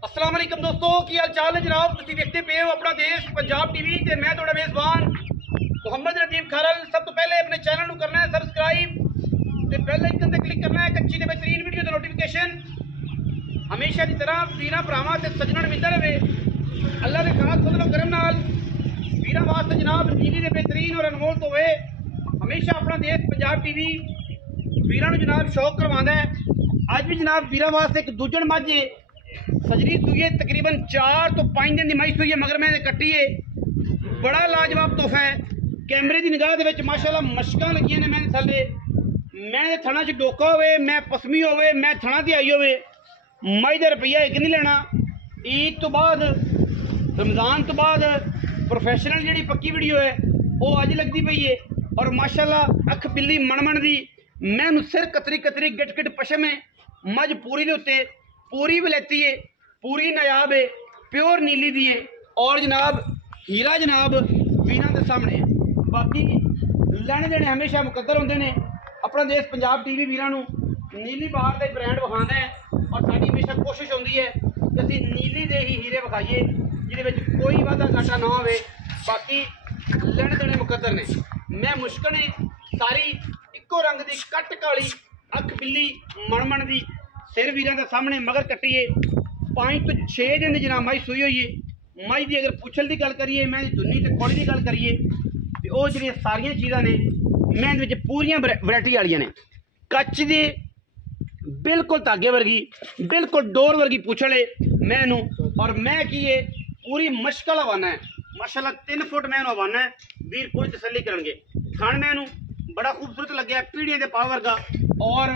अस्सलाम वालेकुम दोस्तों, की हाल चाल है जनाब। तुम देखते पे हो अपना देश पंजाब टीवी ते मैं थोड़ा मेजबान मोहम्मद रदीम खारल। सब तो पहले अपने चैनल को करना है सबसक्राइब ते बेल आइकन ते क्लिक करना है अच्छी ते बेहतरीन वीडियो दी नोटिफिकेशन हमेशा की तरह वीरां भरावां ते सज्जनां नूं मिलदा रहे। अल्लाह दे खास फजल और करम नाल वीरां वास्ते जनाब टीवी दे बेहतरीन और अनमोल तो होए। हमेशा अपना देश पंजाब टीवी वीरां नूं जनाब शौक करवांदा है। अज भी जनाब वीरां वास्ते एक दूजण मझ सजरी सूई है, तकरीबन 4 तो 5 दिन की मई सूई है, मगर मैं कट्टी है। बड़ा लाजवाब तोहफा है। कैमरे की निगाह के माशाल्लाह मशकां लगियां ने। मैं थले मैं थणा च डोका होवे, मैं पसमी होवे, मैं थणा ते आई होवे, मई का रुपया एक नहीं लेना। ईद तो बाद रमज़ान तो बाद प्रोफैशनल जी पक्की वीडियो है वो अज लगती पई है। और माशाल्लाह अख बिल्ली मणमण दी मैं सिर कतरी कतरी गिट गिट पशम है। मझ पूरी के उत्ते पूरी वलैती है, पूरी नायाब है, प्योर नीली दी है। और जनाब हीरा जनाब वीरां दे सामने है। बाकी लैने देने हमेशा मुकद्दर होंदे ने। अपना देश पंजाब टीवी वीरां नूं नीली बाहर का ब्रांड विखांदा है और साडी हमेशा कोशिश होंदी है कि असीं नीली दे ही हीरे विखाइए जिहदे विच कोई वाधा घाटा ना होवे। बाकी लैने देने मुकद्दर ने। मैं मुश्किल ने सारी इक्को रंग दी कट काली अख बिल्ली मणमण दी सिर वीरां दे सामने मगर कट्टी है। 5 तो 6 दिन की जनाब मई सूई हुई है। मई की अगर पुछल की गल करिए, मैं धुनी तो खुड़ की गल करिए तो वो जी सारिया चीज़ा ने मैं पूरिया वैरायटी वाली ने। कच्च दे बिल्कुल धागे वर्गी, बिल्कुल डोर वर्गी पुछल है मैनू। और मैं की है पूरी मुश्किल हवाना है। माशाल्लाह 3 फुट मैं हवाना है। वीर पूरी तसली करेंगे। खान मैनू बड़ा खूबसूरत लगे, पीढ़ियों के पाव वर्गा। और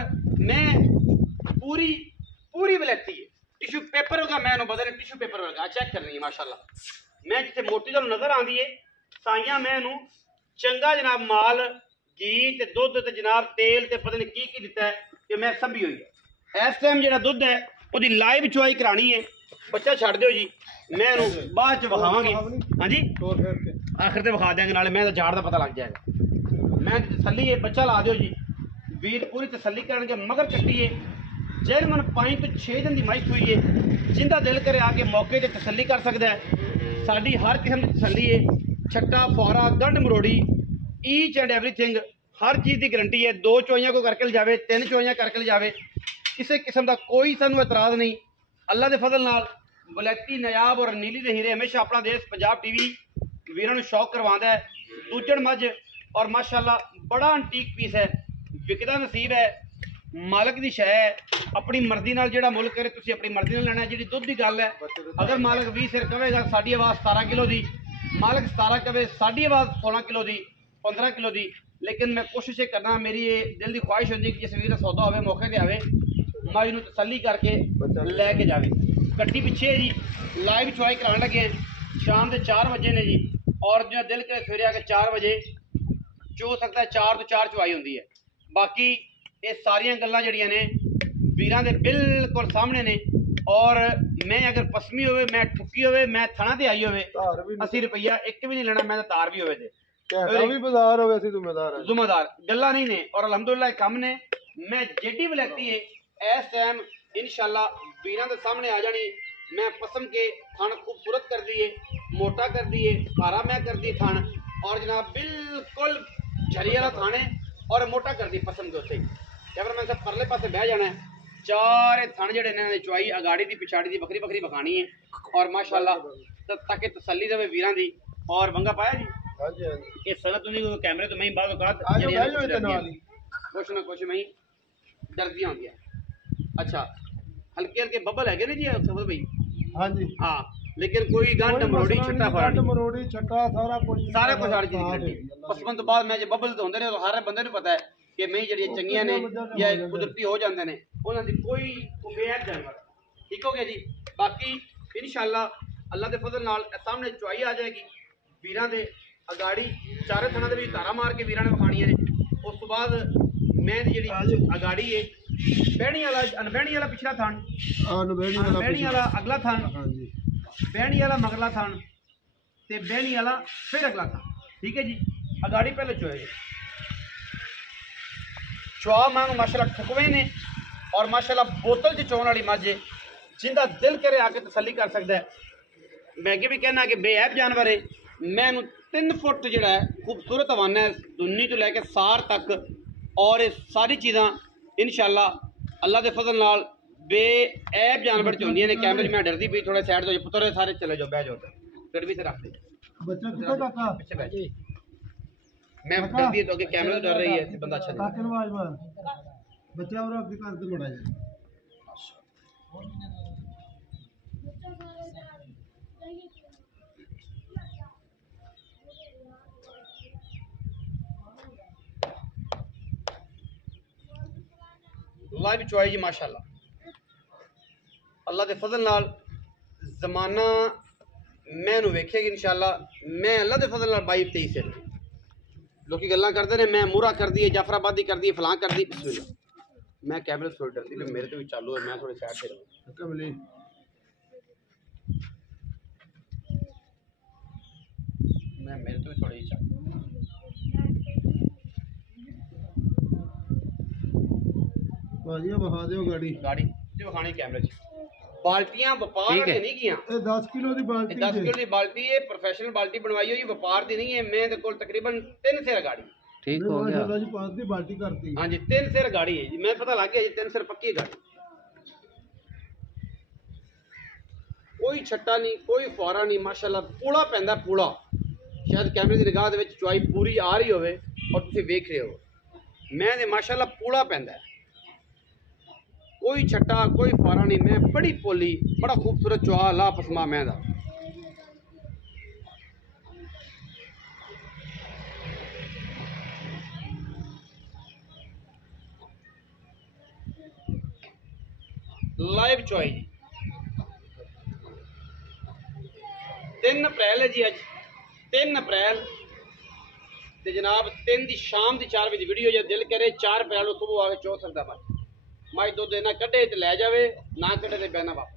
मैं पूरी पूरी वलैती है। टिश्यू पेपर वर्गा मैं बदल टिश्यू पेपर वर्गा चेक करनी है माशाल्लाह। मैं जिथे मोटी तुहानू नजर आती है साइया मैं चंगा जनाब माल घी ते दुध ते जनाब तेल ते पता नहीं की दिता है कि मैं संभी हुई है। इस टाइम जो दुध है वो लाइव चुआई करानी है। बच्चा छड़ दो जी, मैं बाद च विखावांगे। हाँ जी आखिर ते विखा देंगे, नाले मैं झाड़ का पता लग जाएगा। मैं तसली है, बच्चा ला दो जी। वीर पूरी तसली करनगे मगर कट्टी है। जेल मन 5 तो 6 दिन की मई हुई है। जिंदा दिल करे आके मौके से तसली कर सकता है। साड़ी हर किस्म की तसली है। छट्टा फौरा गंढ मरोड़ी ईच एंड एवरीथिंग हर चीज़ की गारंटी है। 2 चौइयां को करके ले जाए, 3 चौइयां करके ले जाए, किसी किस्म का कोई सानू एतराज़ नहीं। अल्लाह के फजल नाल वलैती नायाब और नीली दे हीरे हमेशा अपना देश पंजाब टीवी वीरां नूं शौक करवांदा है। दूजण मझ और माशाल्लाह बड़ा अंटीक पीस है, विकदा नसीब है, मालक की शै है। अपनी मर्जी नाल जिहड़ा मुल करे तुसीं अपनी मर्जी नाल लेना। जिहड़ी दुध की गल है, अगर मालक 20 सिर कहेगा साडी आवाज़ 17 किलो की, मालक 17 कहे साडी आवाज़ 16 किलो की, 15 किलो की। लेकिन मैं कोशिश ये करना, मेरी ये दिल की ख्वाहिश होती है कि जिस वीर का सौदा होवे मौके पर आवे, माई नूं तसल्ली करके लैके जावे। कट्टी पिछे है जी, लाइव चुआई कराने लगे हैं। शाम के 4 बजे ने जी। और जो दिल करे सवेरे आके 4 बजे चो सकता है। 4 तो 4 चुआई होती है। बाकी ये सारिया गल्लां जड़ियां ने वीरां दे बिल्कुल सामने ने। और मैं अगर पसमी होवे, मैं ठुकी होवे, मैं थणा ते आई होवे, 80 रुपया एक भी नहीं लेना। मैं तार भी होवे जुम्मेदार गल्लां नहीं ने। और अलहमदुलिल्लाह कम ने। मैं जेडी वलैती है इस टाइम इंशाल्लाह वीरां दे सामने आ जानी। मैं पसम के थण खूबसूरत कर दिए, मोटा कर दिए, भारा मैं कर दी थण। और जनाब बिल्कुल झरी वाला थाने और मोटा कर दी पसम के उत्ते। कैमरा मैन साहब परले पासे बह जाना है। 4 थण जड़े ने चुआई अगाड़ी दी पिछाड़ी दी बखरी बखरी बखानी है। और माशाल्लाह ताकि तसल्ली रहे वीरां दी। और वंगा पाया जी ये सनत नहीं कैमरे तो मैं बाद कुछ ना कुछ मैं डरदियां होंगी। अच्छा हल्के हल्के बबल है नहीं जी सफर भाई? हाँ जी हाँ, लेकिन कोई गंढ मरोड़ी छट्टा फराड़ी मरोड़ी छट्टा सारा कुछ हर चीज गारंटी। पसमन तो बाद मैं जो बबल तो होंदे ने हर बंदे नूं पता है कि मैं जी चंगियां ने या कुदरती हो जाते हैं, उन्होंने कोई उम्मीद जानवर। ठीक हो गया जी। बाकी इंशाल्लाह अल्लाह के फजल नाल सामने चुआई आ जाएगी वीरां दे अगाड़ी। 4 थणा दे विच धारा मार के वीरां ने विखाणियां ने। उस तो बाद मैं जी अगाड़ी है बहनी वाला अनबहनी वाला पिछला थण, बहनी वाला अगला थण, बहनी वाला मगला थण ते बहनी वाला फिर अगला थण। ठीक है जी। अगाड़ी पहले चुए चुआ मैं माशाल्लाह ठुकवे ने। और माशाल्लाह बोतल च चोण वाली मझ जिंदा दिल करे आके तसली कर सकता है। मैं अगे भी कहना कि बेऐब जानवर है। मैं 3 फुट जो है खूबसूरत हवाना है दुन्नी तो लैके सार तक, और ये सारी चीज़ा इंशाअल्लाह अल्लाह के फजल नाल बेऐब जानवर च होंदियां ने। कैमरे मैं डरदी पई, थोड़ा साइड हो पुत्र सारे चले जाओ, बह जाओ, गड़वी से रख दे बच्चा कितना काका पीछे बैठ। मैं डरदी है तो अगे कैमरे तो डर रही है, बंदा अच्छा काके ਨੂੰ ਆਵਾਜ਼ ਮਾਰ ਬੱਚਾ और ਅੱਗੇ ਕਰ ਦੇ ਮੜਾ ਜਾ लाइव चॉइस जी माशाअल्लाह अल्लाह के फजल नाल जमाना मैं वेखेगी इंशाअल्लाह। मैं अल्लाह के फजल नाल 22-23 से लोग गल्लां करते ने मैं मूरा कर दी, जाफराबादी कर दी, फलां कर दी। बिस्मिल्लाह मैं कैमरे से थोड़ी डरती, मेरे तो भी चालू है, मैं थोड़ी साइड से रहूँ। कमली मैं मेरे तो भी थोड़ी ही चालू ਬਾਜੀਆਂ ਬਹਾ ਦਿਓ गाड़ी गाड़ी जो खानी कैमरे बाल्टियां व्यापार वाले नहीं किया। ਇਹ 10 किलो ਦੀ ਬਾਲਟੀ 10 किलो की बाल्टी है, प्रोफेशनल बाल्टी बनवाई हुई, व्यापार की नहीं है। मेरे को तकरीबन 3 सेर गाड़ी ठीक हो गया माशाल्लाह जी, 5 ਦੀ ਬਾਲਟੀ ਕਰਤੀ। हाँ जी 3 सेर गाड़ी है जी, मैं पता लग गया जी 3 सेर पक्की गाड़ी। कोई छट्टा नहीं, कोई फुआरा नहीं, माशाल्लाह पूला पैंदा पूला। शायद कैमरे की निगाह दे विच चुआई पूरी आ रही होवे और तुसीं वेख रहे हो। मैं ते माशाल्लाह पूला पैंदा, कोई छट्टा कोई फारा नहीं। मैं बड़ी पोली, बड़ा खूबसूरत चुहा ला पसमा मैं दा। लाइव चॉइस 3 अप्रैल है जी, अज 3 अप्रैल ते जनाब 3 दी शाम दी 4 बजे वीडियो जो दिल करे 4 अप्रैल को सुबह आके चो सकता मैं माई दुध ना कढ़े तो लै जाए, ना कढ़े तो बहना वापस।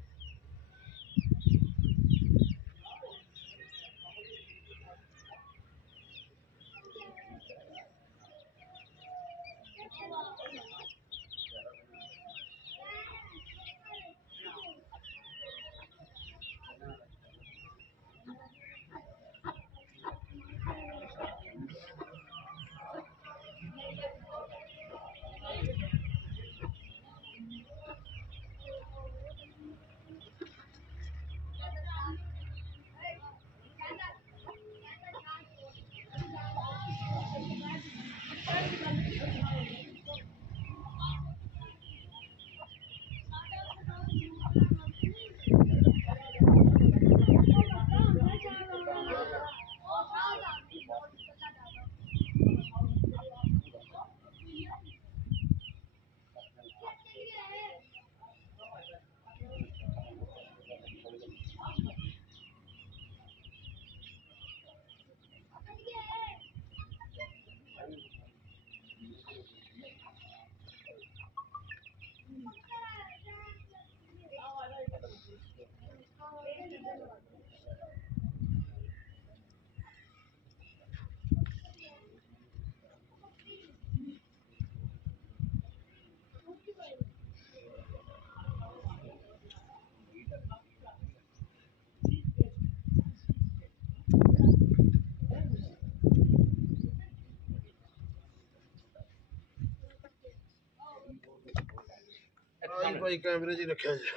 भाई कैमरे जी रखा जी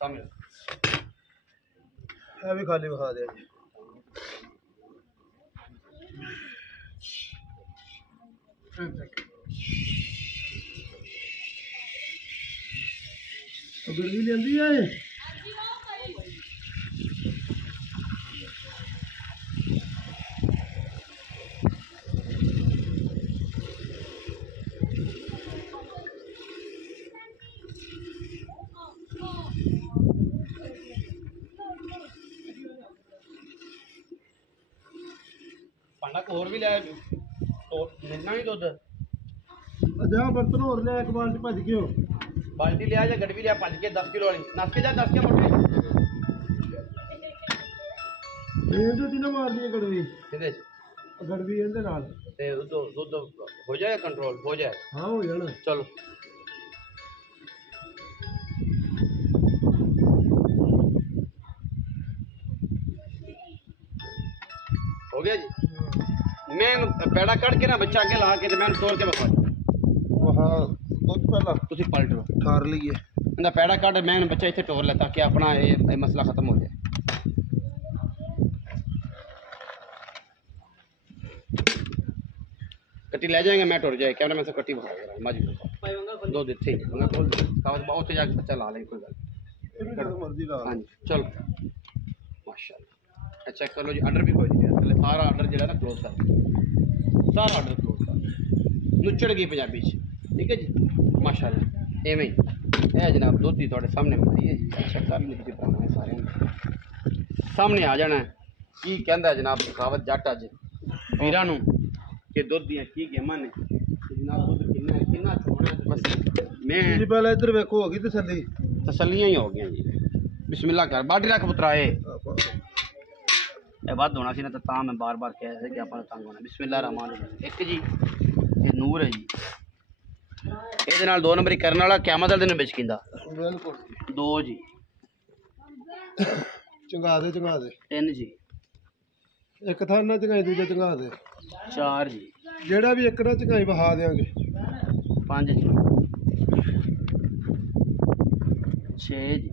सामने ਇਹ ਵੀ ਖਾਲੀ ਵਿਖਾ ਦਿਆ ਜੀ। ਗੜਵੀ ਲੈਂਦੀ ਆ ਇਹ पाना होर भी लै तो मिलना नहीं दुध ਜਾ ਬਰਤਨ ਹੋਰ ਲੈ ਇੱਕ ਬਾਲਟੀ ਭੱਜ ਕੇ ਹੋ बाल्टी लिया या गड्डी लिया 5 के 10 किलो वाली नस के जा 10 के मोटे ਇਹਦੇ ਦੀ ਨਾ ਮਾਰਨੀ ਹੈ ਗੜਵੀ किदे ਗੜਵੀ ਇਹਦੇ ਨਾਲ ते दुध हो जाएगा कंट्रोल हो जाए ਹਾਂ ਹੋ ਜਾਣਾ चलो हो गया जी। मैं पैड़ा कट के ना बच्चा आगे ला के मैं तोड़ के बखा वहाँ दुध पहला तुसी पलट लो ठार लीए इनका पैड़ा कट मैं बच्चा इतने टोर ला ताकि अपना ये मसला खत्म हो जाए। कट्टी ले जाएंगे मैं टोर जाए कैमरा में से कट्टी बखा मज दो दिन ठीक है जाके बच्चा ला लेंगे कोई गल मर्जी ला हाँ जी चलो माशाल्लाह चेक कर लो जी ऑर्डर भी कोई नहीं सारा ऑर्डर जो ना क्लोज कर सारा ऑर्डर क्लोज कर नुचड़ गई पंजाबी ठीक है जी माशाल्लाह एवें ही जनाब दुध ही थोड़े सामने बनाई है जी अच्छा कर ली है सारे सामने आ जाना है की कहता जनाब सखावत जट अज वीरां नूं कि दुध दियां की गेमां ने जनाब दुध किन्ना छोड़ना बस मैं जी पहले इधर वेखो होगी तसल्ली तसल्लियां ही हो गई जी बिस्मिल्लाह कर बाडी रख पुत्राए ये बात होना सी ना तो मैं बार बार कह रहा कि अपना तंग होना बिस्मिल्लाह रहमान रहीम एक जी ये नूर है जी ये नाल 2 नंबर करने वाला क़यामत वाले दिन बेचकिंदा बिल्कुल 2 जी चंगा दे 3 जी एक थां ना चंगाई दूजे चंगा दे 4 जी जेड़ा भी एक ना चंगाई बहा देंगे 5 जी 6 जी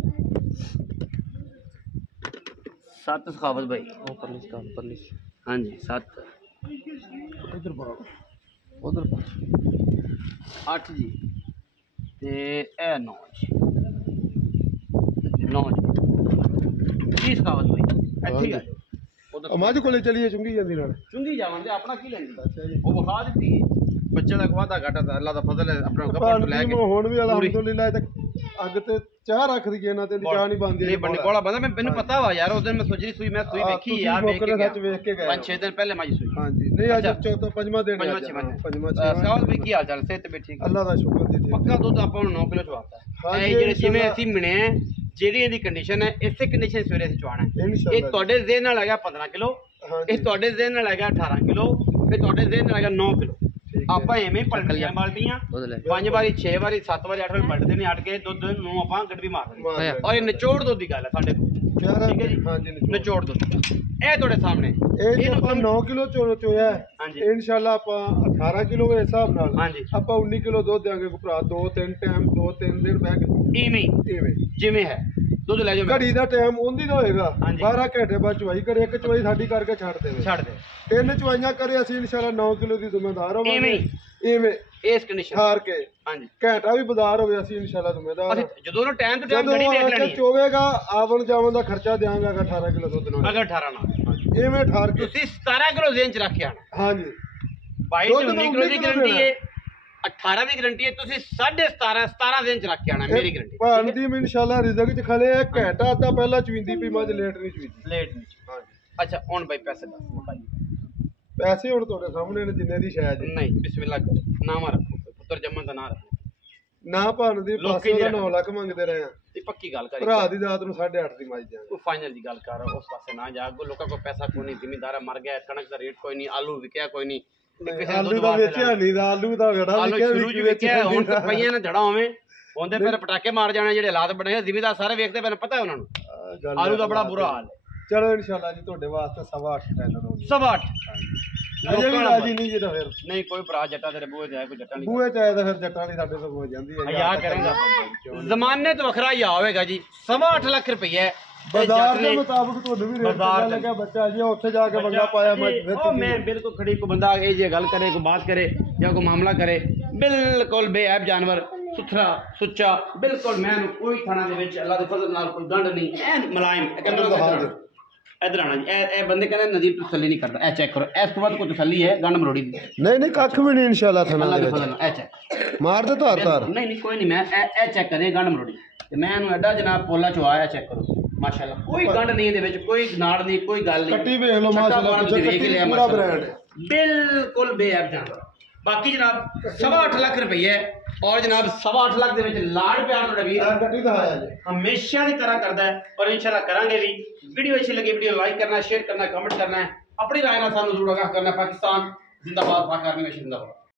7 सखावत भाई हाँ जी 7 इधर पाओ उधर 8 जी ते ए 9 जी 9 जी सखावत भाई अच्छी है मझ कोले चलिए चुंगी जाती नाल चुंगी जावन दे अपना की लेंदी अच्छा जी वो बखा दी बच्चे का वादा घाटा अल्लाह दा फजल है अपना कपड़ ले के हुन भी अल्हम्दुलिल्लाह तक अग ते चाह रख दी ना ते चाह नहीं बंदी नहीं बनने कोला बंदा मैं मैंने पता वा यार उस दिन मैं सोची सुई मैं सुई देखी यार देख के सच देख के गए 5-6 दिन पहले माजी सुई हां जी नहीं आज चौथा पंजवां दिन पंजवां सवाल भाई की हाल चाल सेहत पे ठीक अल्लाह दा शुक्र जी पक्का दूध ਆਪਾਂ ਨੂੰ 9 ਕਿਲੋ ਚਵਾਤਾ ਹੈ ਇਹ ਜਿਹੜੇ ਜਿਵੇਂ ਅਸੀਂ ਮਿਣੇ ਆ ਜਿਹੜੀ ਇਹਦੀ ਕੰਡੀਸ਼ਨ ਹੈ ਇਸੇ ਕੰਡੀਸ਼ਨ ਸਵੇਰੇ ਅਸੀਂ ਚਵਾਣਾ ਹੈ ਇਹ ਤੁਹਾਡੇ ਜ਼ਿਹਨ ਨਾਲ ਹੈਗਾ 15 ਕਿਲੋ ਇਹ ਤੁਹਾਡੇ ਜ਼ਿਹਨ ਨਾਲ ਹੈਗਾ 18 ਕਿਲੋ ਇਹ ਤੁਹਾਡੇ ਜ਼ਿਹਨ ਨਾਲ ਹੈਗਾ 9 ਕਿਲੋ ਆਪਾਂ ਐਵੇਂ ਪਲਟ ਲਿਆ ਬਾਲਟੀਆਂ 5 ਵਾਰੀ 6 ਵਾਰੀ 7 ਵਾਰੀ 8 ਵਾਰੀ ਪਲਟਦੇ ਨੇ ਅੜ ਕੇ ਦੁੱਧ ਨੂੰ ਆਪਾਂ ਗੜਵੀ ਮਾਰ ਦਿੰਦੇ ਔਰ ਇਹ ਨਿਚੋੜ ਦੁੱਧ ਦੀ ਗੱਲ ਹੈ ਸਾਡੇ ਕੋਲ ਠੀਕ ਹੈ ਜੀ ਹਾਂ ਜੀ ਨਿਚੋੜ ਦੁੱਧ ਇਹ ਤੁਹਾਡੇ ਸਾਹਮਣੇ ਇਹ ਆਪਾਂ 9 ਕਿਲੋ ਚੋਇਆ ਹਾਂਜੀ ਇਨਸ਼ਾਅੱਲਾ ਆਪਾਂ 18 ਕਿਲੋ ਦੇ ਹਿਸਾਬ ਨਾਲ ਹਾਂਜੀ ਆਪਾਂ 19 ਕਿਲੋ ਦੁੱਧ ਦੇਾਂਗੇ ਭਰਾ 2-3 ਟਾਈਮ 2-3 ਦਿਨ ਬਹਿ ਕੇ ਇਵੇਂ ਜਿਵੇਂ ਹੈ ਦੁੱਧ ਲੈ ਜਾਓ ਘੜੀ ਦਾ ਟਾਈਮ ਉਹਦੀ ਦਾ ਹੋਏਗਾ 12 ਘੰਟੇ ਬਾਅਦ ਚਵਾਈ ਕਰੇ ਇੱਕ ਚਵਾਈ ਸਾਡੀ ਕਰਕੇ ਛੱਡ ਦੇ 3 ਚਵਾਈਆਂ ਕਰੇ ਅਸੀਂ ਇਨਸ਼ਾਅੱਲਾ 9 ਕਿਲੋ ਦੀ ਜ਼ਿੰਮੇਦਾਰ ਹੋਵਾਂਗੇ ਇਵੇਂ ਇਸ ਕੰਡੀਸ਼ਨ ਹਾਰ ਕੇ ਹਾਂਜੀ ਘੰਟਾ ਵੀ ਬਾਜ਼ਾਰ ਹੋਵੇ ਅਸੀਂ ਇਨਸ਼ਾਅੱਲਾ ਜ਼ਿੰਮੇਦਾਰ ਅਸੀਂ ਜਦੋਂ ਨਾ ਟਾਈਮ ਤੋਂ ਟਾਈਮ ਘੜੀ ਦੇਖ ਲੈਣੀ ਚੋਵੇਗਾ ਆਵਣ ਜਾਵਣ ਦਾ ਖਰਚਾ ਦਿਆਂਗਾ 18 ਕਿਲੋ ਦੁੱਧ ਨਾਲ ਅਗਰ 18 ਨਾਲ ਇਵੇਂ ਠਾਰ ਕੇ ਤੁਸੀਂ 17 ਕਿਲੋ ਜ਼ੇਨ ਚ ਰੱਖ ਕੇ ਆਣਾ ਹਾਂਜੀ 22 19 ਕਿਲੋ ਦੀ ਗਾਰੰਟੀ ਹੈ 18 ਦੀ ਗਾਰੰਟੀ ਹੈ ਤੁਸੀਂ 17.5 ਜ਼ੇਨ ਚ ਰੱਖ ਕੇ ਆਣਾ ਮੇਰੀ ਗਾਰੰਟੀ ਭਾਣ ਦੀ ਇਨਸ਼ਾਅੱਲਾ ਰਿਜ਼ਕ ਚ ਖਲੇ ਇੱਕ ਘੰਟਾ ਅੱਧਾ ਪਹਿਲਾਂ ਚਵਿੰਦੀ ਪਈ ਮੱਝ ਲੇਟ ਨਹੀਂ ਚਵਿੰਦੀ ਲੇਟ ਨਹੀਂ ਹਾਂਜੀ ਅੱਛਾ ਹੁਣ ਬਾਈ ਪੈਸੇ ਦੱਸ ਮੁਕਾਈ ਪੈਸੇ ਹੁਣ ਤੁਹਾਡੇ ਸਾਹਮਣੇ ਨੇ ਜਿੰਨੇ ਦੀ ਸ਼ਾਇਦ ਨਹੀਂ ਬਿਸਮਿਲ੍ਲਾ ਕਰੋ ਨਾਮ ਰੱਖੋ ਪੁੱਤਰ ਜੰਮਣ ਦਾ ਨਾਮ ਰੱਖੋ ਨਾ ਭਾਣ ਦੀ ਪਾਸੇ ਦਾ 9 ਲੱਖ ਮੰਗਦੇ ਰਹੇ ਆ ਤੇ ਪੱਕੀ ਗੱਲ ਕਰੀ ਭਰਾ ਦੀ ਦਾਤ ਨੂੰ 8.5 ਦੀ ਮੱਝ ਦਿਆਂਗੇ ਉਹ ਫਾਈਨਲ ਦੀ ਗੱਲ ਕਰ ਉਸ ਪਾਸੇ ਨਾ ਜਾ ਅੱਗੋਂ ਲੋਕਾਂ ਕੋਲ ਪੈਸਾ ਕੋਈ ਨਹੀਂ ਜ਼ਿਮੀਂਦਾਰਾ ਮਰ ਗਿਆ ਕਣਕ ਦਾ ਰੇਟ ਕੋਈ ਨਹੀਂ ਆਲੂ ਵਿਕਿਆ ਕੋਈ ਨਹੀਂ ਆਲੂ ਦਾ ਵੇਚਿਆ ਨਹੀਂ ਦਾ ਆਲੂ ਦਾ ਘੜਾ ਵਿਕਿਆ ਹੁਣ ਤਾਂ ਪਈਆਂ ਨੇ ਧੜਾ ਹੋਵੇਂ ਹੁੰਦੇ ਫਿਰ ਪਟਾਕੇ ਮਾਰ ਜਾਣੇ ਜਿਹੜੇ ਹਾਲਾਤ ਬਣੇ ਜ਼ਿਮੀਂਦਾਰ ਸਾਰੇ ਵੇਖਦੇ ਪੈਣ ਪਤਾ ਉਹਨਾਂ ਨੂੰ ਆਲੂ ਦਾ ਬੜਾ ਬੁਰਾ ਹਾਲ ਹੈ ਚਲੋ ਇਨਸ਼ਾਅੱਲਾ ਜੀ ਤੁਹਾਡੇ ਵਾਸਤੇ 8.5 ਟੈਨਰ ਹੋ 8.5 ਅਜੇ ਵੀ ਰਾਜੀ ਨਹੀਂ ਜੀ ਤਾਂ ਫਿਰ ਨਹੀਂ ਕੋਈ ਭਰਾ ਜੱਟਾਂ ਤੇਰੇ ਬੂਹੇ ਤੇ ਆਏ ਕੋਈ ਜੱਟਾਂ ਨਹੀਂ ਬੂਹੇ ਚ ਆਏ ਤਾਂ ਫਿਰ ਜੱਟਾਂ ਦੀ ਸਾਡੇ ਤੋਂ ਹੋ ਜਾਂਦੀ ਹੈ ਯਾਦ ਕਰੇਗਾ ਜ਼ਮਾਨੇ ਤੋਂ ਵੱਖਰਾ ਹੀ ਹੋਵੇਗਾ ਜੀ 8.5 ਲੱਖ ਰੁਪਏ ਬਾਜ਼ਾਰ ਦੇ ਮੁਤਾਬਕ ਤੁਹਾਨੂੰ ਵੀ ਰੇਟ ਪਤਾ ਲੱਗਾ ਬੱਚਾ ਜੀ ਉੱਥੇ ਜਾ ਕੇ ਬੰਦਾ ਪਾਇਆ मैं बिल्कुल खड़ी को बंदा ये जे गल करे को बात करे या को मामला करे बिल्कुल बेऐब जानवर सुथरा सुच्चा बिल्कुल मैं कोई थाना दे विच अल्लाह दे फजल नाल कोई गंढ नहीं ऐन मुलायम इधर आना जी ए बंदे कहंदे नदीर तसल्ली नहीं करता ए चेक करो इस तो बाद कोई तसल्ली है गंढ मरोड़ी दी नहीं कख भी नहीं इंशाल्लाह थाना अल्लाह दे फजल ए चेक मार दे तार नहीं कोई नहीं मैं ए चेक करे गंढ मरोड़ी ते मैं इनु एडा जनाब पोला चो आया चेक करो माशाल्लाह कोई गंढ नहीं दे विच कोई नाड़ नहीं कोई गल नहीं कट्टी देख लो माशाल्लाह पूरा ब्रांड बिल्कुल बेऐब जानवर बाकी जनाब 8.5 लाख रुपये और जनाब 8.5 लाख दे विच लाड़ प्यार वीर कट्टी दिखाया जी हमेशा की तरह करता है और इंशाल्लाह करांगे भी वीडियो अच्छी लगी वीडियो लाइक करना शेयर करना कमेंट करना है अपनी राय ना सानू जरूर आगाह करना पाकिस्तान जिंदाबाद पाक आर्मी में जिंदाबाद।